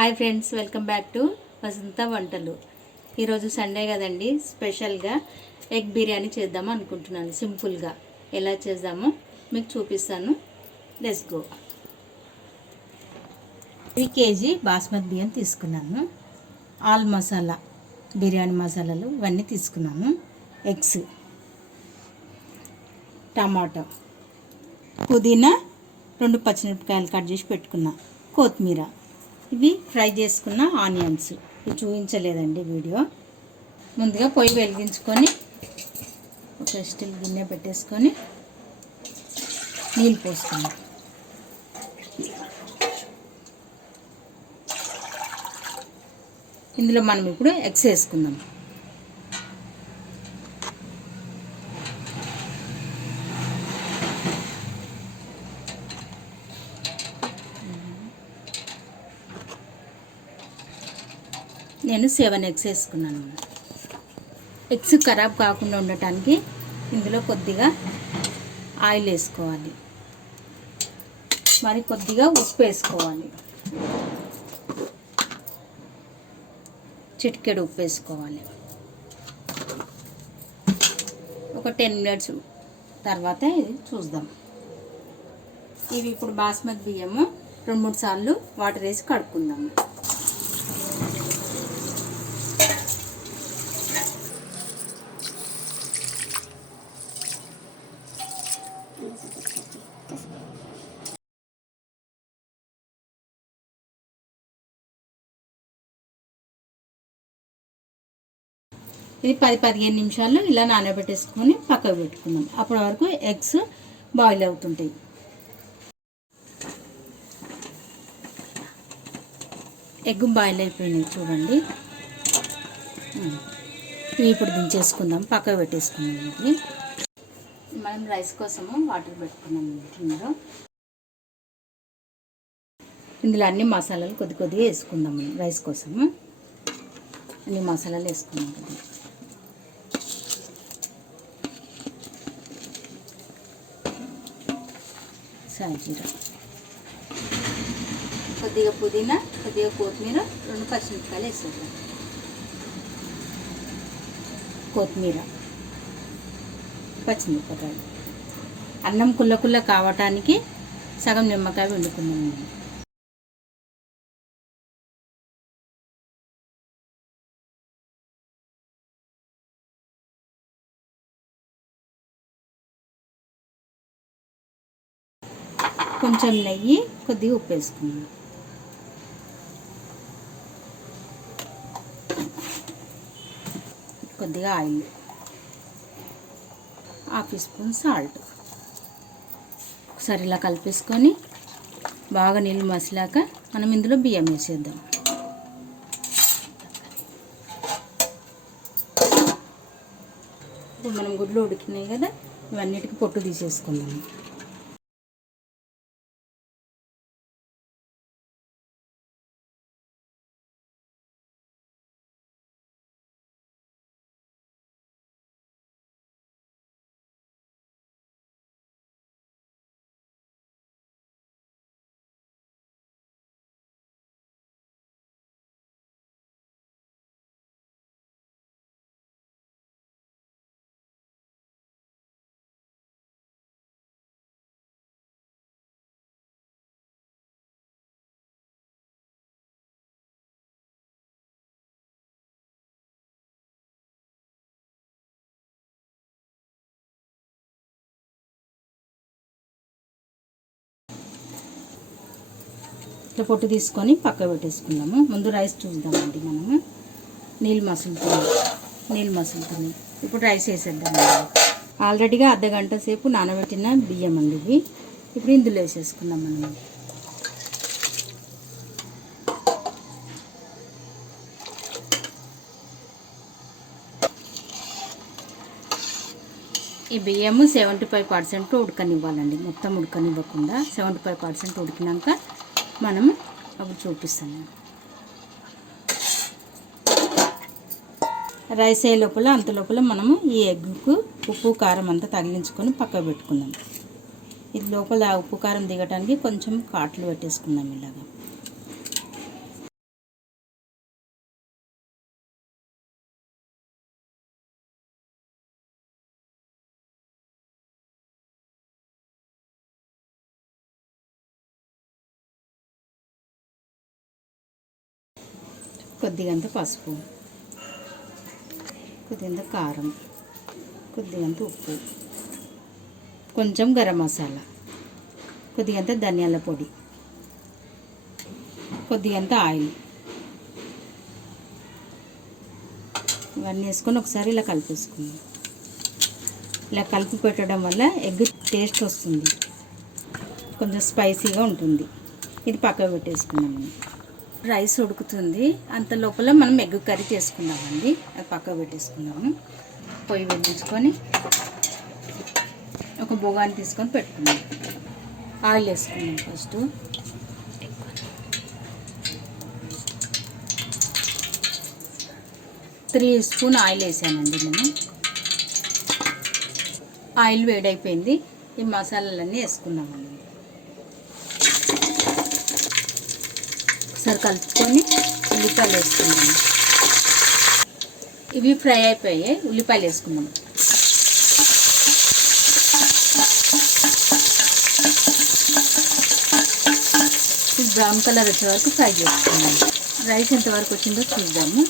Hi friends, welcome back to Vasantha Vantalu. ఈరోజు Sunday కదండి, స్పెషల్గా ఎగ్ బిర్యానీ చేద్దాము అనుకుంటున్నాను. సింపుల్గా ఎలా చేద్దామో మీకు చూపిస్తాను. Let's go. 3 kg బాస్మతి బియ్యం తీసుకున్నాను. ఆల్ మసాలా, బిర్యానీ మసాలాలు ఇవన్నీ తీసుకున్నాను. ఎగ్స్, టమాటో, పుదీనా, 2 పచ్చిమిరపకాయలు కట్ చేసి పెట్టుకున్నా, కొత్తిమీర, ఇవి ఫ్రై చేసుకున్న ఆనియన్స్. ఇవి చూపించలేదండి వీడియో. ముందుగా పొయ్యి వెలిగించుకొని ఒక స్టీల్ గిన్నె పెట్టేసుకొని నీళ్ళు పోసుకున్నాం. ఇందులో మనం ఇప్పుడు ఎగ్స్ వేసుకుందాం. నేను 7 ఎగ్స్ వేసుకున్నాను. ఎగ్స్ ఖరాబ్ కాకుండా ఉండటానికి ఇందులో కొద్దిగా ఆయిల్ వేసుకోవాలి, మరి కొద్దిగా ఉప్పు వేసుకోవాలి, చిటికెడు ఉప్పు వేసుకోవాలి. ఒక 10 minutes తర్వాత ఇది చూద్దాం. ఇవి ఇప్పుడు బాస్మతి బియ్యము 2-3 సార్లు వాటర్ వేసి కడుక్కుందాము. ఇది 10-15 నిమిషాలు ఇలా నానబెట్టేసుకొని పక్కకు పెట్టుకుందాం. అప్పటి వరకు ఎగ్స్ బాయిల్ అవుతుంటాయి. ఎగ్ బాయిల్ అయిపోయినాయి చూడండి. ఇవి ఇప్పుడు దించేసుకుందాం, పక్కకు పెట్టేసుకుందాం. ఇది మనం రైస్ కోసము వాటర్ పెట్టుకున్నాం. ఇందులో అన్ని మసాలాలు కొద్దిగా వేసుకుందాం. మనం రైస్ కోసము అన్ని మసాలాలు వేసుకున్నాం కదా. సాజీరా, కొద్దిగా పుదీనా, కొద్దిగా కొత్తిమీర, 2 పచ్చిమిరపకాయలు వేసేద్దాం. కొత్తిమీర, పచ్చిమిరపకాయలు. అన్నం కుల్ల కావటానికి సగం నిమ్మకాయ వండుకున్నాను. కొంచెం నెయ్యి, కొద్దిగా ఉప్పు వేసుకున్నాను. కొద్దిగా ఆయిల్, 1/2 స్పూన్ సాల్ట్. ఒకసారి ఇలా కలిపేసుకొని బాగా నీళ్ళు మసిలాక మనం ఇందులో బియ్యం వేసేద్దాం. ఇప్పుడు మనం గుడ్లు ఉడికినాయి కదా, ఇవన్నిటికి పొట్టు తీసేసుకుందాం. ఇట్లా పొట్టు తీసుకొని పక్క పెట్టేసుకుందాము. ముందు రైస్ చూద్దామండి. మనము నీళ్ళు మసులుతున్నాయి. ఇప్పుడు రైస్ వేసేద్దాము. ఆల్రెడీగా అర్ధగంట సేపు నానబెట్టిన బియ్యం అండి ఇవి. ఇప్పుడు ఇందులో వేసేసుకుందాం మనం. ఈ బియ్యము 75% ఉడకనివ్వాలండి. మొత్తం ఉడకనివ్వకుండా 75% ఉడికినాక మనం అప్పుడు చూపిస్తాను. రైస్ అయ్యే లోపల అంత మనము ఈ ఎగ్కు ఉప్పు కారం అంతా తగిలించుకొని పక్కకు పెట్టుకుందాం. ఇది లోపల ఉప్పు కారం దిగటానికి కొంచెం కాట్లు పెట్టేసుకుందాం ఇలాగా. కొద్దిగంత పసుపు, కొద్దిగంత కారం, కొద్దిగంత ఉప్పు, కొంచెం గరం మసాలా, కొద్దిగంత ధనియాల పొడి, కొద్దిగంత ఆయిల్. ఇవన్నీ వేసుకొని ఒకసారి ఇలా కలిపేసుకుందాం. ఇలా కలిపి పెట్టడం వల్ల ఎగ్ టేస్ట్ వస్తుంది, కొంచెం స్పైసీగా ఉంటుంది. ఇది పక్కకు పెట్టేసుకున్నాము. రైస్ ఉడుకుతుంది, అంత లోపల మనం ఎగ్ కర్రీ చేసుకుందామండి. అది పక్కకు పెట్టేసుకున్నాము. పొయ్యి వెలిగించుకొని ఒక బొగాని తీసుకొని పెట్టుకున్నాం. ఆయిల్ వేసుకున్నాం. ఫస్ట్ 3 స్పూన్ ఆయిల్ వేసానండి నేను. ఆయిల్ వేడైపోయింది. ఈ మసాలాలన్నీ వేసుకున్నామండి. ఒకసారి కలుపుకొని ఉల్లిపాయలు వేసుకున్నాము. ఇవి ఫ్రై అయిపోయాయి. ఉల్లిపాయలు వేసుకున్నాము. బ్రౌన్ కలర్ వచ్చే వరకు ఫ్రై చేసుకున్నాము. రైస్ ఎంతవరకు వచ్చిందో చూద్దాము.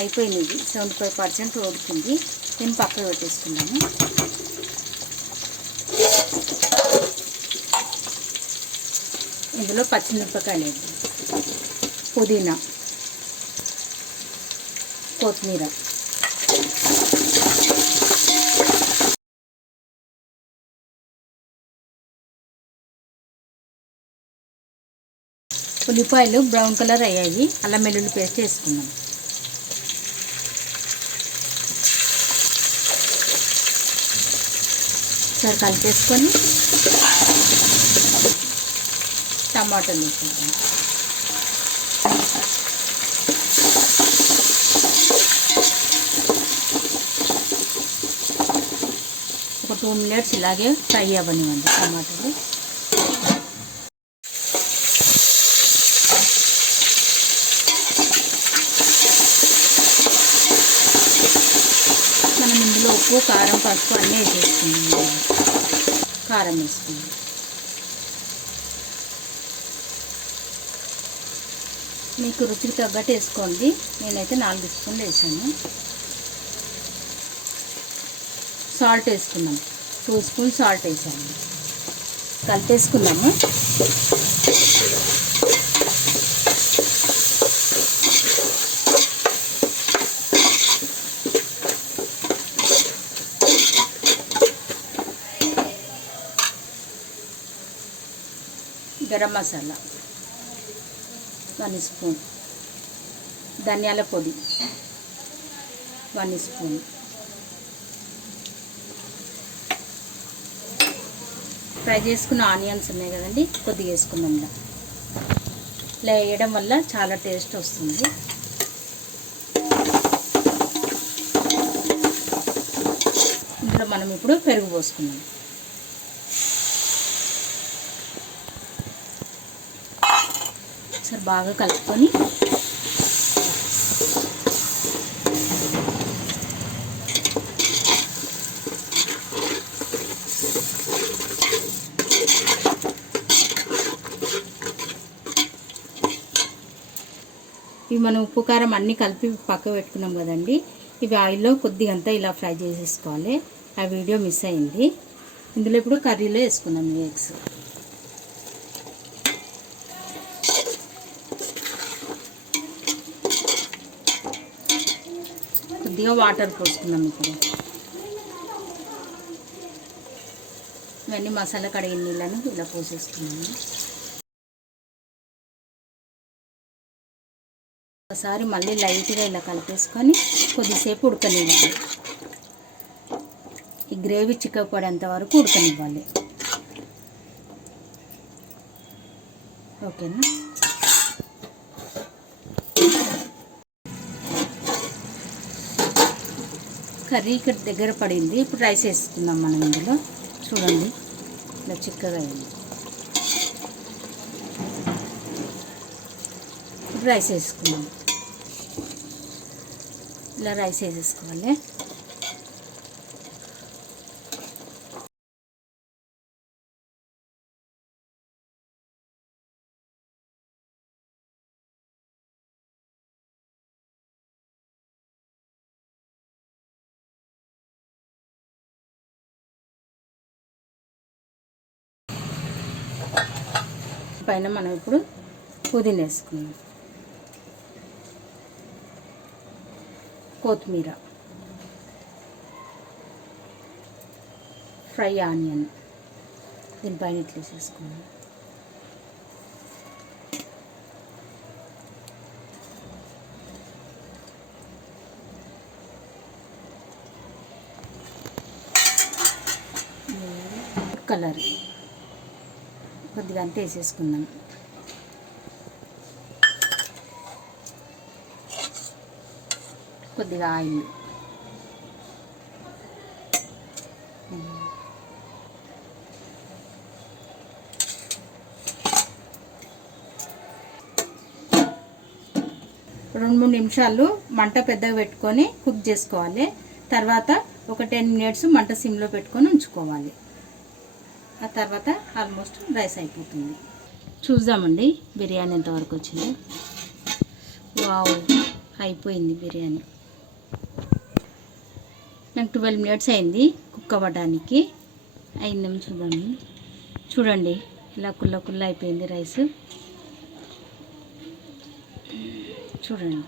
అయిపోయింది. ఇది 75% ఉడికింది. నేను పక్కకు పెట్టేసుకున్నాను. ఇందులో పచ్చిమిరపకాయలు వేద్దాం, పుదీనా, కొత్తిమీర, ఉల్లిపాయలు బ్రౌన్ కలర్ అయ్యాయి. అల్లం వెల్లుల్లి పేస్ట్ వేసుకున్నాం. ఒకసారి కలిపేసుకొని టమాటాలు వేసుకుంటాం. ఒక 2 మినిట్స్ ఇలాగే ఫ్రై అవ్వనివ్వండి టమాటాలు. మనం ఇందులో ఉప్పు, కారం, పసుపు అన్నీ వేసేసుకుందాం. కారం వేసుకుందాం. మీకు రుచికి తగ్గట్టు వేసుకోండి. నేనైతే 4 స్పూన్లు వేసాను. సాల్ట్ వేసుకున్నాం. 2 స్పూన్ సాల్ట్ వేసాను. కలిపేసుకున్నాము. గరం మసాలా 1 స్పూన్, ధనియాల పొడి 1 స్పూన్, ఫ్రై చేసుకున్న ఆనియన్స్ ఉన్నాయి కదండి, కొద్దిగా వేసుకున్నాం. ఇలా వేయడం వల్ల చాలా టేస్ట్ వస్తుంది. ఇందులో మనం ఇప్పుడు పెరుగు పోసుకున్నాం. ఒకసారి బాగా కలుపుకొని ఇవి మనం ఉప్పు కారం అన్నీ కలిపి పక్క పెట్టుకున్నాం కదండి. ఇవి ఆయిల్లో కొద్దిగంతా ఇలా ఫ్రై చేసేసుకోవాలి. ఆ వీడియో మిస్ అయింది. ఇందులో ఇప్పుడు కర్రీలో వేసుకుందాం ఈ ఎగ్స్. కొద్దిగా వాటర్ పోసుకుందాం. ఇప్పుడు ఇవన్నీ మసాలా కడిగిన నీళ్ళను ఇలా పోసేసుకున్నాము. ఒకసారి మళ్ళీ లైట్గా ఇలా కలిపేసుకొని కొద్దిసేపు ఉడకనివ్వాలి. ఈ గ్రేవీ చిక్కపడేంత వరకు ఉడకనివ్వాలి. ఓకేనా? కర్రీ ఇక్కడ దగ్గర పడింది. ఇప్పుడు రైస్ వేసుకుందాం మనం. ఇందులో చూడండి ఇలా చిక్కగా అయింది. ఇప్పుడు రైస్ వేసుకుందాం. ఇలా రైస్ వేసేసుకోవాలి. పైన మనం ఇప్పుడు పుదీనా వేసుకున్నాం, కొత్తిమీర, ఫ్రై ఆనియన్ దీనిపైన ఇట్లా వేసేసుకున్నాం. కలర్ కొద్దిగా అంతా వేసేసుకుందాం. కొద్దిగా ఆయిల్, రెండు మూడు నిమిషాలు మంట పెద్దగా పెట్టుకొని కుక్ చేసుకోవాలి. తర్వాత ఒక 10 మినిట్స్ మంట సిమ్లో పెట్టుకొని ఉంచుకోవాలి. ఆ తర్వాత ఆల్మోస్ట్ రైస్ అయిపోతుంది. చూద్దామండి బిర్యానీ ఎంతవరకు వచ్చింది. వావ్, అయిపోయింది బిర్యానీ. నాకు 12 మినిట్స్ అయింది కుక్ అవ్వడానికి. అయిందేమో చూద్దాము. చూడండి ఇలా కుల్ల కుల్ల అయిపోయింది రైస్. చూడండి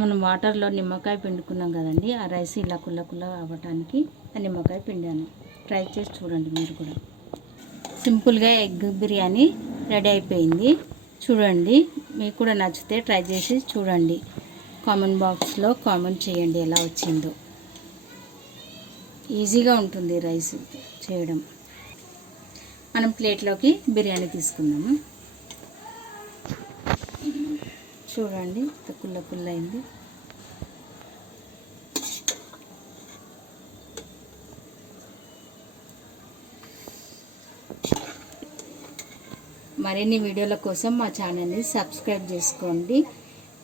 మనం వాటర్లో నిమ్మకాయ పిండుకున్నాం కదండి, ఆ రైస్ ఇలా కుల్ల కుల్ల అవ్వటానికి ఆ నిమ్మకాయ పిండాను. ట్రై చేసి చూడండి మీరు కూడా. సింపుల్గా ఎగ్ బిర్యానీ రెడీ అయిపోయింది. చూడండి, మీకు కూడా నచ్చితే ట్రై చేసి చూడండి. కామెంట్ బాక్స్లో కామెంట్ చేయండి ఎలా వచ్చిందో. ఈజీగా ఉంటుంది రైస్ చేయడం. మనం ప్లేట్లోకి బిర్యానీ తీసుకుందాము. చూడండి కుల్ల కుల్ల అయింది. మరిన్ని వీడియోల కోసం మా ఛానల్ని సబ్స్క్రైబ్ చేసుకోండి.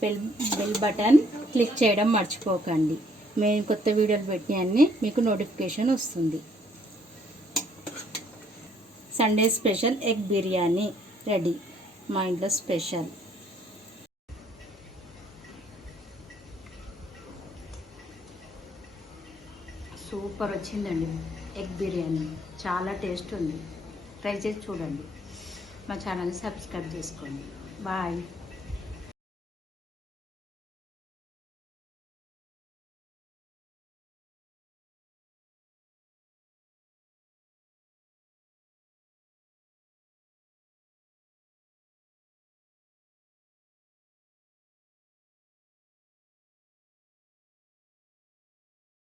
బెల్ బటన్ క్లిక్ చేయడం మర్చిపోకండి. మేము కొత్త వీడియోలు పెట్టినవన్నీ మీకు నోటిఫికేషన్ వస్తుంది. Sunday special egg biryani ready, మా ఇంట్లో స్పెషల్. సూపర్ వచ్చిందండి ఎగ్ బిర్యానీ, చాలా టేస్ట్ ఉంది. ట్రై చేసి చూడండి. మా ఛానల్ని సబ్స్క్రైబ్ చేసుకోండి. బాయ్.